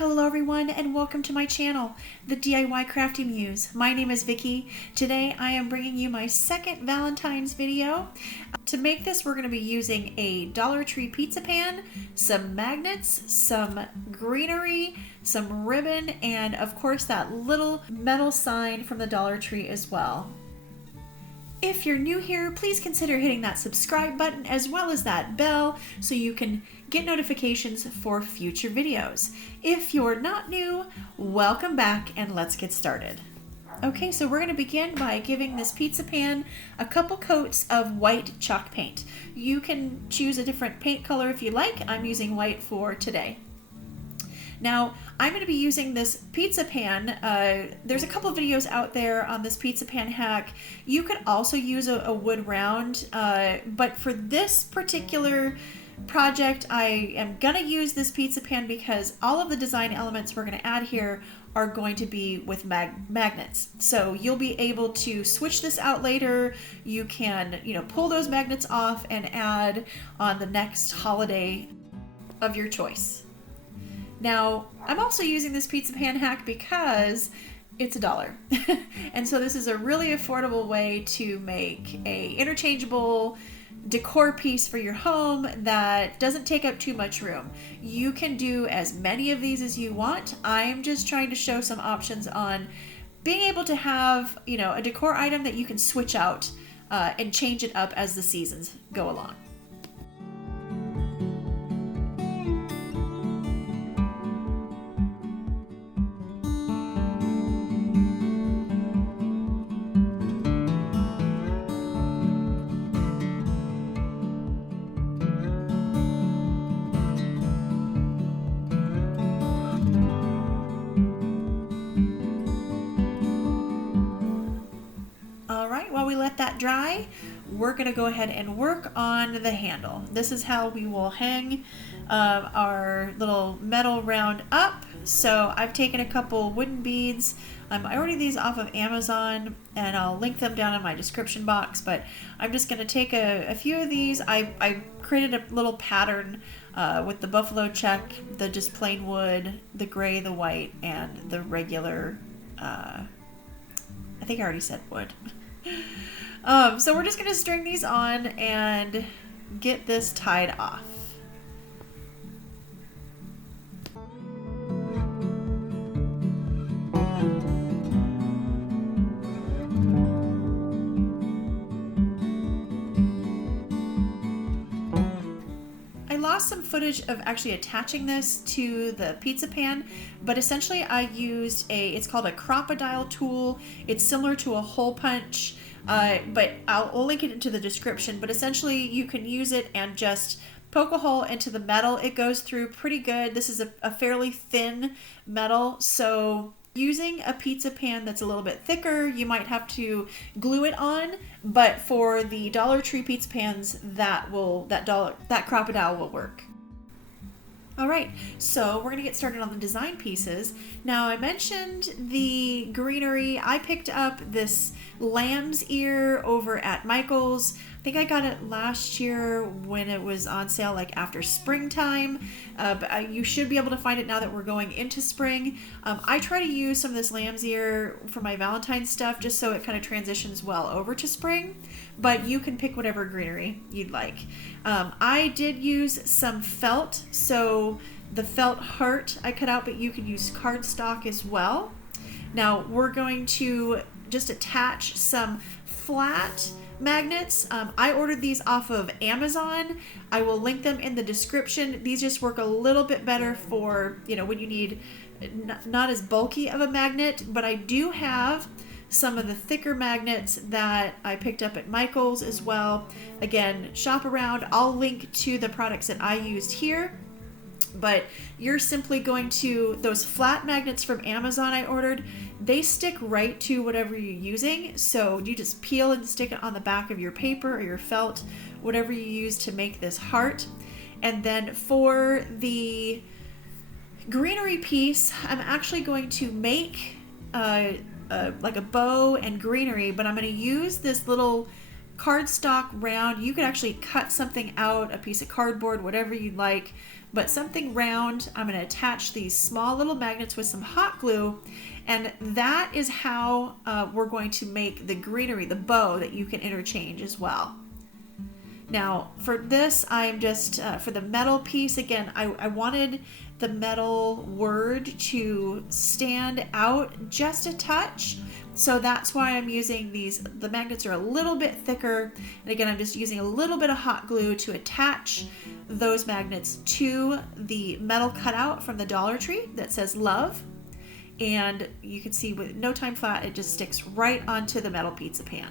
Hello everyone and welcome to my channel, the DIY Crafty Muse. My name is Vicky. Today I am bringing you my second Valentine's video. To make this we're going to be using a Dollar Tree pizza pan, some magnets, some greenery, some ribbon, and of course that little metal sign from the Dollar Tree as well. If you're new here, please consider hitting that subscribe button as well as that bell so you can get notifications for future videos. If you're not new, welcome back and let's get started. Okay, so we're going to begin by giving this pizza pan a couple coats of white chalk paint. You can choose a different paint color if you like. I'm using white for today. Now, I'm going to be using this pizza pan. There's a couple videos out there on this pizza pan hack. You could also use a wood round, but for this particular project, I am going to use this pizza pan because all of the design elements we're going to add here are going to be with magnets. So you'll be able to switch this out later. You can, pull those magnets off and add on the next holiday of your choice. Now, I'm also using this pizza pan hack because it's $1. And so this is a really affordable way to make a interchangeable decor piece for your home that doesn't take up too much room. You can do as many of these as you want. I'm just trying to show some options on being able to have, a decor item that you can switch out and change it up as the seasons go along. While we let that dry, we're going to go ahead and work on the handle. This is how we will hang our little metal round up. So I've taken a couple wooden beads. I ordered these off of Amazon and I'll link them down in my description box, but I'm just going to take a few of these. I created a little pattern with the buffalo check, the just plain wood, the gray, the white, and the regular, I think I already said wood. So we're just going to string these on and get this tied off. I lost some footage of actually attaching this to the pizza pan, but essentially I used it's called a crocodile tool. It's similar to a hole punch, but I'll link it into the description, but essentially you can use it and just poke a hole into the metal. It goes through pretty good. This is a fairly thin metal, so using a pizza pan that's a little bit thicker, you might have to glue it on, but for the Dollar Tree pizza pans, that crocodile will work. All right, so we're gonna get started on the design pieces. Now I mentioned the greenery. I picked up this lamb's ear over at Michael's. I think I got it last year when it was on sale, like after springtime. But you should be able to find it now that we're going into spring. I try to use some of this lamb's ear for my Valentine's stuff just so it kind of transitions well over to spring. But you can pick whatever greenery you'd like. I did use some felt, so the felt heart I cut out, but you could use cardstock as well. Now we're going to just attach some flat magnets. I ordered these off of Amazon. I will link them in the description. These just work a little bit better for, when you need not as bulky of a magnet, but I do have some of the thicker magnets that I picked up at Michael's as well. Again, shop around. I'll link to the products that I used here, but you're simply going to, those flat magnets from Amazon I ordered, they stick right to whatever you're using. So you just peel and stick it on the back of your paper or your felt, whatever you use to make this heart. And then for the greenery piece, I'm actually going to make like a bow and greenery, but I'm going to use this little cardstock round. You could actually cut something out, a piece of cardboard, whatever you'd like, but something round. I'm going to attach these small little magnets with some hot glue, and that is how we're going to make the greenery, the bow that you can interchange as well. Now for this, I'm just, for the metal piece, again, I wanted the metal word to stand out just a touch. So that's why I'm using these. The magnets are a little bit thicker. And again, I'm just using a little bit of hot glue to attach those magnets to the metal cutout from the Dollar Tree that says love. And you can see with no time flat, it just sticks right onto the metal pizza pan.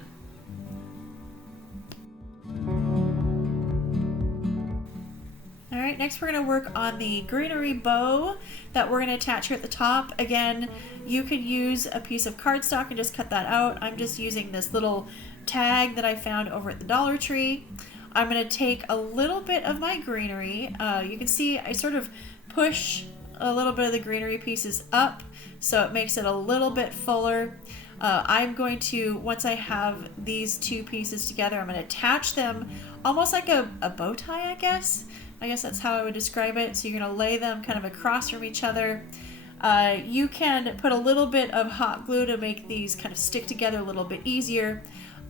All right, next we're going to work on the greenery bow that we're going to attach here at the top. Again, you could use a piece of cardstock and just cut that out. I'm just using this little tag that I found over at the Dollar Tree. I'm going to take a little bit of my greenery. You can see I sort of push a little bit of the greenery pieces up so it makes it a little bit fuller. I'm going to, once I have these two pieces together, I'm going to attach them almost like a bow tie, I guess. I guess that's how I would describe it. So you're going to lay them kind of across from each other. You can put a little bit of hot glue to make these kind of stick together a little bit easier.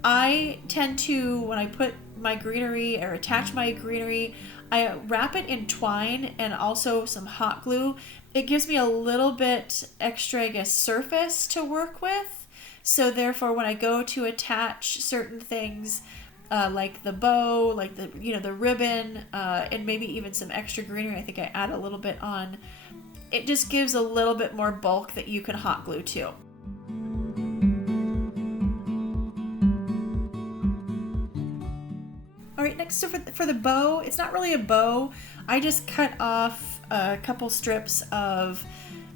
I tend to, when I put my greenery or attach my greenery, I wrap it in twine and also some hot glue. It gives me a little bit extra, I guess, surface to work with. So therefore, when I go to attach certain things, like the bow, like the ribbon, and maybe even some extra greenery, I think I add a little bit on. It just gives a little bit more bulk that you can hot glue to. All right, next for the bow, it's not really a bow. I just cut off a couple strips of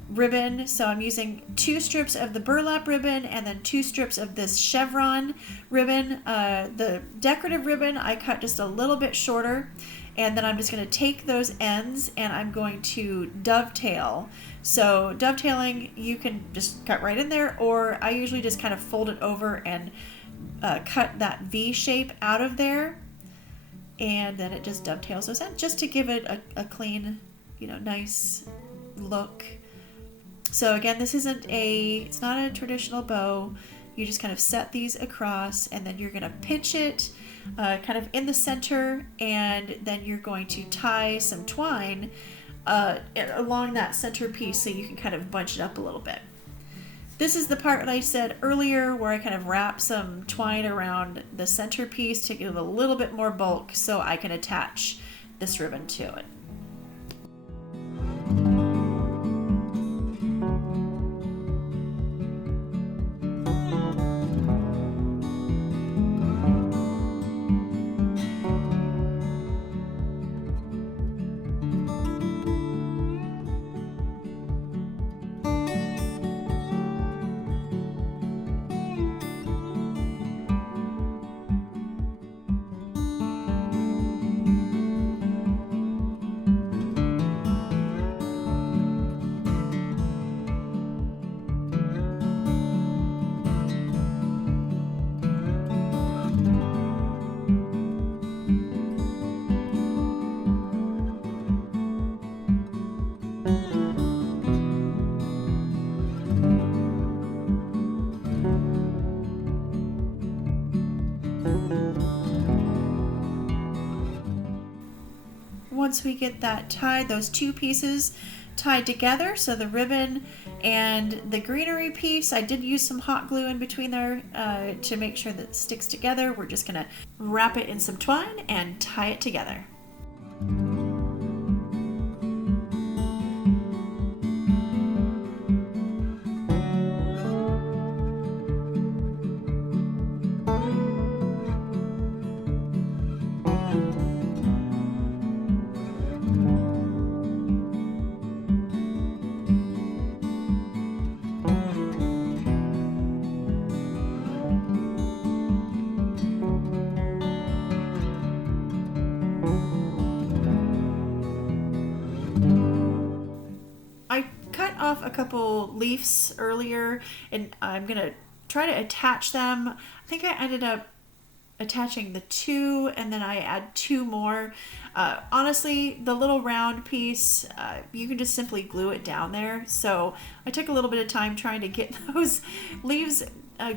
ribbon. So I'm using 2 strips of the burlap ribbon and then 2 strips of this chevron ribbon. The decorative ribbon I cut just a little bit shorter, and then I'm just going to take those ends and I'm going to dovetail. So dovetailing, you can just cut right in there, or I usually just kind of fold it over and cut that V shape out of there, and then it just dovetails those ends just to give it a clean, nice look. So again, it's not a traditional bow. You just kind of set these across, and then you're going to pinch it kind of in the center, and then you're going to tie some twine along that center piece so you can kind of bunch it up a little bit. This is the part that I said earlier where I kind of wrap some twine around the center piece to give a little bit more bulk so I can attach this ribbon to it. Once we get that tied, those two pieces tied together, so the ribbon and the greenery piece, I did use some hot glue in between there to make sure that it sticks together. We're just going to wrap it in some twine and tie it together. Off a couple leaves earlier, and I'm gonna try to attach them. I think I ended up attaching the two, and then I add two more. Honestly, the little round piece, you can just simply glue it down there. So I took a little bit of time trying to get those leaves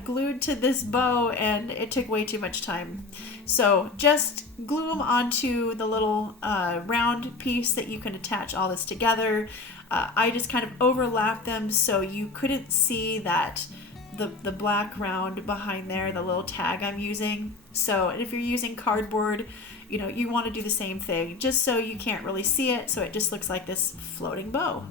glued to this bow, and it took way too much time. So just glue them onto the little round piece that you can attach all this together. I just kind of overlapped them so you couldn't see that the black round behind there, the little tag I'm using. So if you're using cardboard, you want to do the same thing, just so you can't really see it, so it just looks like this floating bow.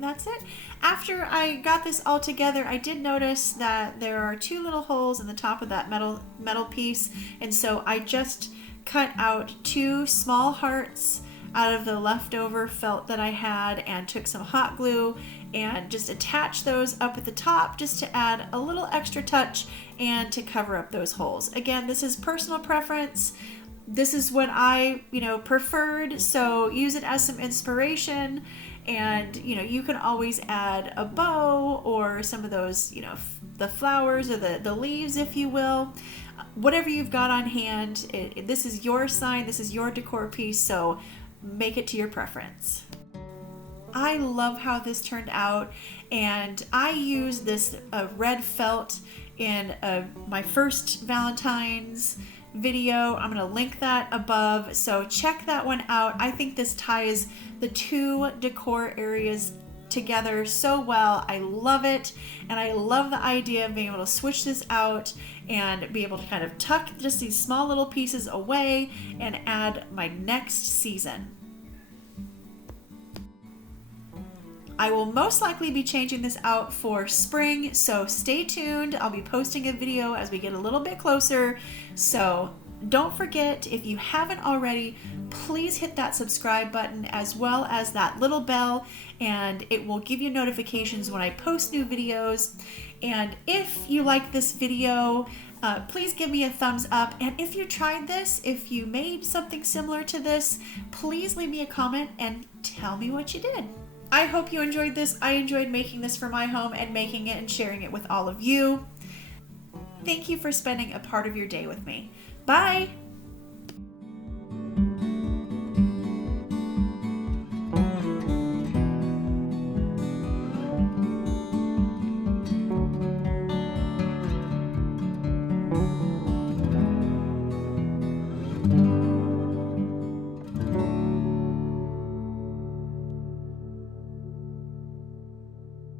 That's it. After I got this all together, I did notice that there are two little holes in the top of that metal piece, and so I just cut out two small hearts out of the leftover felt that I had and took some hot glue and just attached those up at the top just to add a little extra touch and to cover up those holes. Again, this is personal preference. This is what I, preferred, so use it as some inspiration. And, you can always add a bow or some of those, the flowers or the leaves, if you will. Whatever you've got on hand, this is your sign, this is your decor piece, so make it to your preference. I love how this turned out, and I used this red felt in my first Valentine's video. I'm going to link that above, so check that one out. I think this ties the two decor areas together so well. I love it, and I love the idea of being able to switch this out and be able to kind of tuck just these small little pieces away and add my next season. I will most likely be changing this out for spring, so stay tuned. I'll be posting a video as we get a little bit closer. So don't forget, if you haven't already, please hit that subscribe button as well as that little bell, and it will give you notifications when I post new videos. And if you like this video, please give me a thumbs up. And if you tried this, if you made something similar to this, please leave me a comment and tell me what you did. I hope you enjoyed this. I enjoyed making this for my home and making it and sharing it with all of you. Thank you for spending a part of your day with me. Bye!